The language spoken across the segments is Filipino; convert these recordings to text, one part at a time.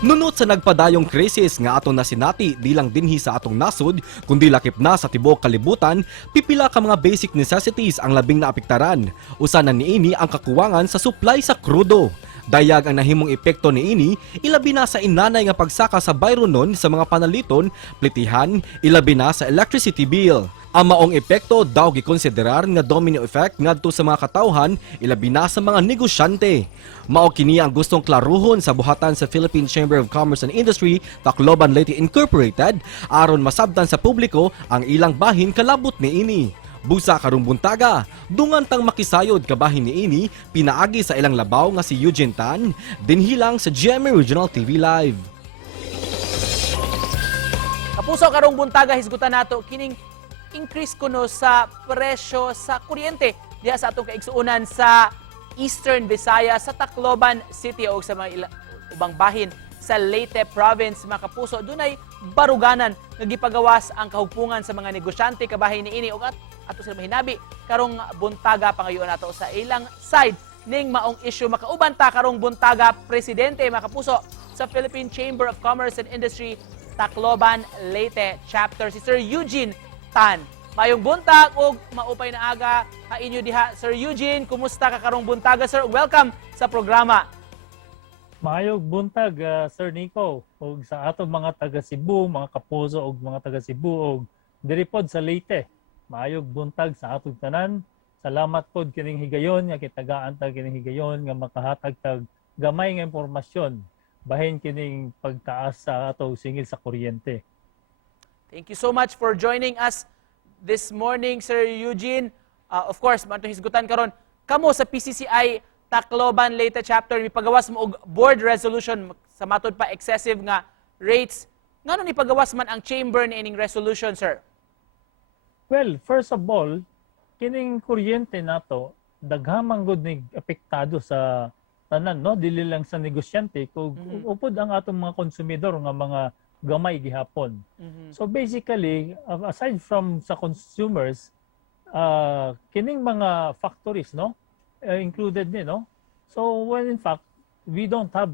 Nunot sa nagpadayong krisis nga atong nasinati di lang dinhi sa atong nasod kundi lakip na sa tibuok kalibutan, pipila ka mga basic necessities ang labing naapektaran. Usa na niini ang kakuwangan sa supply sa krudo. Dayag ang nahimong epekto niini ilabi na sa inanay nga pagsaka sa bayronon sa mga panaliton, plitihan, ilabi na sa electricity bill. Ang maong epekto daw gikonsiderar nga domino effect ngadto sa mga katawhan ilabi na sa mga negosyante. Mao kini ang gustong klaruhon sa buhatan sa Philippine Chamber of Commerce and Industry, Tacloban Leyte Incorporated, aron masabtan sa publiko ang ilang bahin kalabot niini. Busa karong buntaga, dungantang makisayod kabahin niini pinaagi sa ilang labaw nga si Eugene Tan, dinhilang sa GMA Regional TV Live. Kapuso karong buntaga hisgutan nato kining increase kuno sa presyo sa kuryente diha sa atong kaigsuonan sa Eastern Visayas sa Tacloban City o sa mga ubang bahin sa Leyte Province. Mga kapuso, dunay baruganan nga gipagawas ang kahugpungan sa mga negosyante kabahin niini ug ato sila mahinabi karong buntaga pangayoon nato sa ilang side ning maong issue. Makauban ta karong buntaga presidente mga kapuso sa Philippine Chamber of Commerce and Industry Tacloban Leyte Chapter si Sir Eugene Tan. Mayong buntag o maupay na aga ka inyo diha. Sir Eugene, kumusta ka karong buntaga, sir? Welcome sa programa. Maayog buntag, Sir Nico, ug sa atong mga taga Cebu, mga kapuso ug mga taga Cebu ug diri pod sa Leyte. Maayog buntag sa atong tanan. Salamat pod kining higayon nga kitagaan ta kining higayon nga makahatag tag gamay nga impormasyon bahin kining pagtaas sa ato singil sa kuryente. Thank you so much for joining us this morning, Sir Eugene. Of course, man hisgutan karon kamo sa PCCI Tacloban Leyte Chapter ipagawas mo og board resolution sa matod pa excessive nga rates. Ngano ni pagawas man ang chamber ni ining resolution, sir? Well, first of all, kining kuryente nato daghamang gud ning apektado sa tanan, no, dili lang sa negosyante kung upod ang atong mga konsumidor nga mga gamay gihapon. So basically, aside from sa consumers, kining mga factories, no, included ni, no. So when in fact we don't have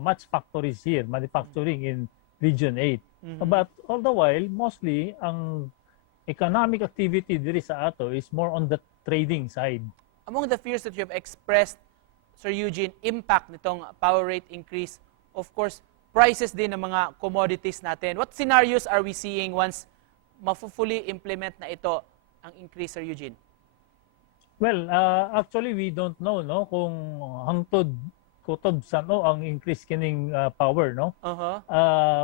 much factories here manufacturing in Region 8. But all the while, mostly ang economic activity diri sa ato is more on the trading side. Among the fears that you have expressed, Sir Eugene, impact nitong power rate increase, of course, prices din ng mga commodities natin. What scenarios are we seeing once fully implement na ito ang increase, Sir Eugene? Well, actually we don't know, no, kung hangtod kutob sa no ang increase kining power, no.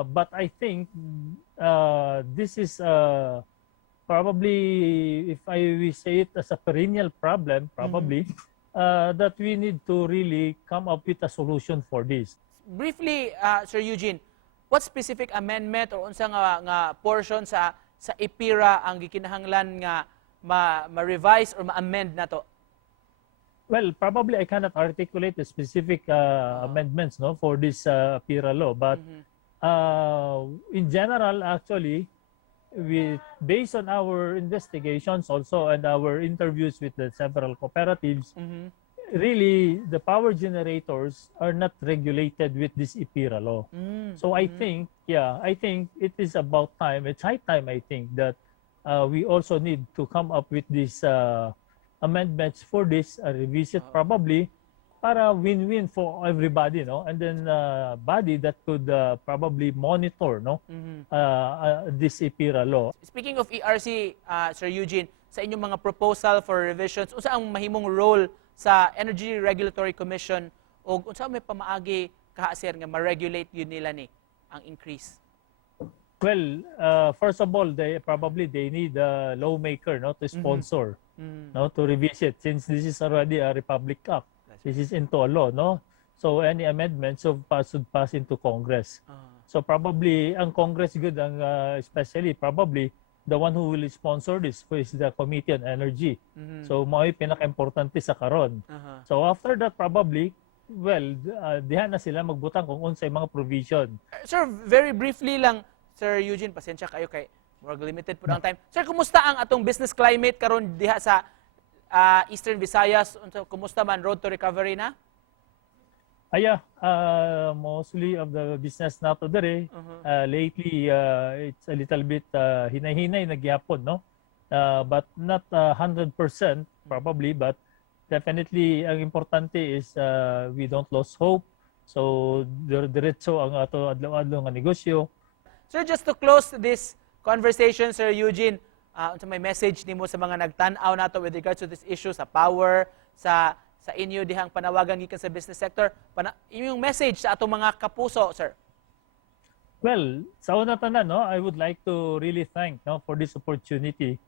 But I think this is probably, if I will say it as a perennial problem, probably that we need to really come up with a solution for this. Briefly, Sir Eugene, what specific amendment or unsa nga portion sa IPIRA ang gikinahanglan nga ma-revise or ma-amend nato? Well, probably I cannot articulate the specific amendments, no, for this IPIRA law, but in general, actually, based on our investigations also and our interviews with the several cooperatives, really the power generators are not regulated with this IPIRA law. So I think, I think it is about time, it's high time, I think, that we also need to come up with these amendments for this, revisit probably, para win-win for everybody, no? And then body that could probably monitor, no, this IPIRA law. Speaking of ERC, Sir Eugene, sa inyong mga proposal for revisions, unsa ang mahimong role sa Energy Regulatory Commission o unsa may pamaagi kaha sir nga ma-regulate yun nila ni ang increase? Well, first of all, they need a lawmaker, no, to sponsor, no, to revisit, since this is already a Republic Act. This is into a law, no? So any amendments should pass into Congress. So probably ang Congress good ang especially probably the one who will sponsor this is the Committee on Energy. So may pinaka-importante sa karon. So after that probably, well, diha na sila magbutang kung unsay mga provision. Sir, very briefly lang, Sir Eugene, pasensya kayo kay more limited po ang time. Sir, kumusta ang atong business climate karon diha sa Eastern Visayas? Kumusta man road to recovery na? Yeah, mostly of the business na to dere, lately it's a little bit hinay-hinay nagyapon, no? But not 100% probably, but definitely ang importante is we don't lose hope. So diretso ang ato adlaw-adlaw nga negosyo. Sir, just to close this conversation, Sir Eugene, may message nimo sa mga nagtan-aw nato with regards to this issue sa power, sa inyo dihang panawagan gikan sa business sector, yung message sa atong mga kapuso, sir. Well, sa una tanan, no, I would like to really thank, no, for this opportunity,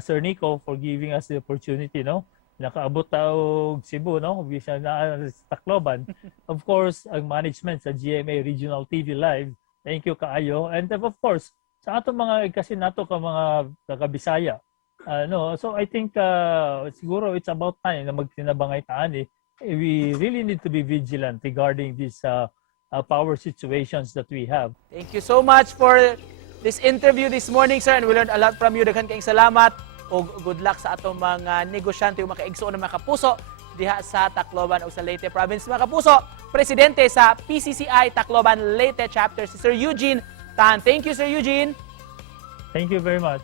Sir Nico, for giving us the opportunity, no. Nakaabot taog Cebu, no, bisa na sa Tacloban. Of course, ang management sa GMA Regional TV Live, thank you kaayo. And of course, sa atong mga kasi nato ka mga taga-Bisaya, no, so I think siguro it's about time na magtinabangay taan eh. We really need to be vigilant regarding these power situations that we have. Thank you so much for this interview this morning, sir, and we learned a lot from you. Daghan kayong salamat o good luck sa atong mga negosyante o mga kaigsuon ng mga kapuso diha sa Tacloban o sa Leyte Province. Mga kapuso, presidente sa PCCI Tacloban Leyte Chapter si Sir Eugene Tan. Thank you, Sir Eugene. Thank you very much.